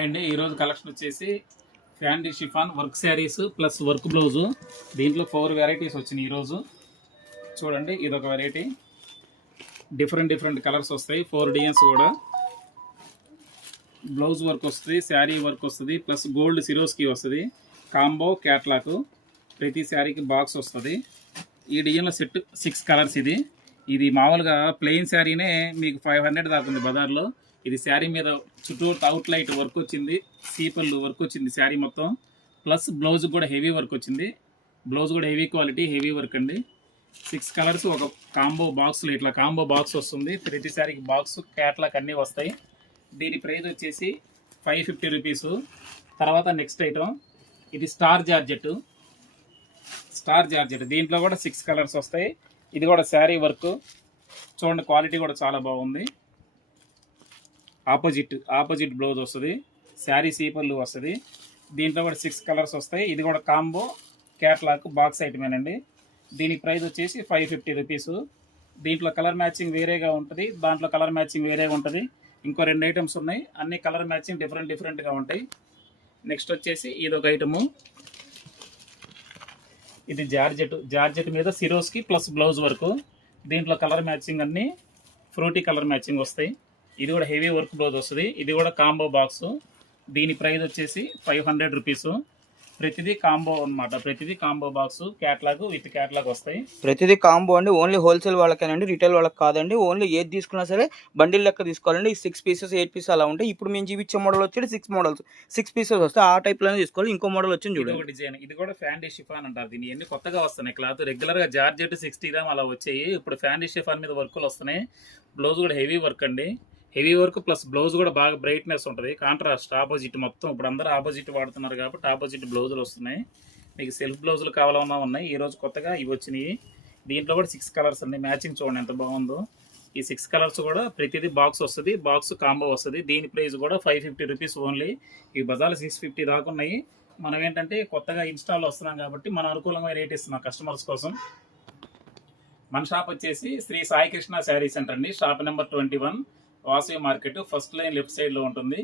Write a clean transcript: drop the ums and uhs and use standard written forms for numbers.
అండి ఈరోజు కలెక్షన్ వచ్చేసి fancy chiffon work saris plus work blouse. దీంట్లో 4 వెరైటీస్ వచ్చినాయి ఈరోజు. చూడండి, ఇదొక వెరైటీ. డిఫరెంట్ కలర్స్ వస్తాయి. 4 డిజైన్స్ కూడా. బ్లౌజ్ వర్క్ వస్తుంది, శారీ వర్క్ వస్తుంది, ప్లస్ గోల్డ్ సిరోస్కి వస్తుంది. కాంబో క్యాట్లాక్. ప్రతి శారీకి బాక్స్ వస్తుంది. ఈ డిజైన్లో సెట్ 6 కలర్స్. ఇది మామూలుగా ప్లెయిన్ శారీనే మీకు 500 దాకా ఉంది బజార్లో. ఇది శారీ మీద చుట్టూ అవుట్ లైట్ వర్క్ వచ్చింది, సీపల్లు వర్క్ వచ్చింది శారీ మొత్తం. ప్లస్ బ్లౌజ్ కూడా హెవీ వర్క్ వచ్చింది. బ్లౌజ్ కూడా హెవీ క్వాలిటీ, హెవీ వర్క్ అండి. 6 కలర్స్ ఒక కాంబో బాక్స్లో ఇట్లా కాంబో బాక్స్ వస్తుంది. ప్రతి శారీకి బాక్స్, క్యాట్లాక్ అన్నీ వస్తాయి. దీని ప్రైస్ వచ్చేసి 550 రూపీస్. తర్వాత నెక్స్ట్ ఐటమ్ ఇది స్టార్ జార్జెట్. దీంట్లో కూడా 6 కలర్స్ వస్తాయి. ఇది కూడా శారీ వర్క్. చూడండి, క్వాలిటీ కూడా చాలా బాగుంది. ఆపోజిట్ బ్లౌజ్ వస్తుంది, శారీ సీపర్లు వస్తుంది. దీంట్లో కూడా 6 కలర్స్ వస్తాయి. ఇది కూడా కాంబో క్యాట్లాక్ బాక్స్ ఐటమేనండి. దీని ప్రైస్ వచ్చేసి 550 రూపీస్. దీంట్లో కలర్ మ్యాచింగ్ వేరేగా ఉంటుంది, దాంట్లో కలర్ మ్యాచింగ్ వేరేగా ఉంటుంది. ఇంకో 2 ఐటమ్స్ ఉన్నాయి, అన్ని కలర్ మ్యాచింగ్ డిఫరెంట్గా ఉంటాయి. నెక్స్ట్ వచ్చేసి ఇదొక ఐటము. ఇది జార్జెట్ మీద సిరోస్కి ప్లస్ బ్లౌజ్ వరకు. దీంట్లో కలర్ మ్యాచింగ్ అన్నీ ఫ్రూటీ కలర్ మ్యాచింగ్ వస్తాయి. ఇది కూడా హెవీ వర్క్ బ్లౌజ్ వస్తుంది. ఇది కూడా కాంబో బాక్స్. దీని ప్రైస్ వచ్చేసి 500 రూపీస్. ప్రతిదీ కాంబో అనమాట. ప్రతిదీ combo box, catalogue with catalogue వస్తాయి. ప్రతిదీ కాంబో అండి. ఓన్లీ హోల్సేల్ వాళ్ళకేనండి, రిటైల్ వాళ్ళకి కాదండి. ఓన్లీ ఏది తీసుకున్నా సరే బండిల్ లెక్క తీసుకోవాలండి. 6 పీసెస్ 8 పీసెస్ అలా ఉంటాయి. ఇప్పుడు మేము చూపించే మోడల్ వచ్చి 6 మోడల్స్ 6 పీసెస్ వస్తాయి. ఆ టైప్లోనే తీసుకోవాలి. ఇంకో మోడల్ వచ్చింది చూడండి, ఒక డిజైన్. ఇది కూడా ఫ్యాన్సీ షిఫాన్ అంటారు. దీన్ని ఎన్ని కొత్తగా వస్తున్నాయి క్లాత్. రెగ్యులర్గా జార్జెట్ 60 గ్రామ్ అలా వచ్చాయి. ఇప్పుడు ఫ్యాన్సీ షిఫాన్ మీద వర్కులు వస్తున్నాయి. బ్లౌజ్ కూడా హెవీ వర్క్ అండి. హెవీ వర్క్ ప్లస్ బ్లౌజ్ కూడా బాగా బ్రైట్నెస్ ఉంటుంది. కాంట్రాస్ట్ ఆపోజిట్ మొత్తం. ఇప్పుడు అందరూ ఆపోజిట్ వాడుతున్నారు కాబట్టి ఆపోజిట్ బ్లౌజులు వస్తున్నాయి. మీకు సెల్ఫ్ బ్లౌజులు కావాలన్నా ఉన్నాయి. ఈరోజు కొత్తగా ఇవి వచ్చినాయి. దీంట్లో కూడా 6 కలర్స్ అండి. మ్యాచింగ్ చూడండి ఎంత బాగుందో. ఈ 6 కలర్స్ కూడా ప్రతిదీ బాక్స్ వస్తుంది, బాక్స్ కాంబో వస్తుంది. దీని ప్రైస్ కూడా 550 రూపీస్ ఓన్లీ. ఈ బజార్లో 650 దాకా ఉన్నాయి. మనం ఏంటంటే కొత్తగా ఇన్స్టాల్లో వస్తున్నాం కాబట్టి మన అనుకూలంగా రేట్ ఇస్తున్నాం కస్టమర్స్ కోసం. మన షాప్ వచ్చేసి శ్రీ సాయి కృష్ణ శారీ సెంటర్ అండి. Shop number 21, Vasavi market, first line left సైడ్లో ఉంటుంది.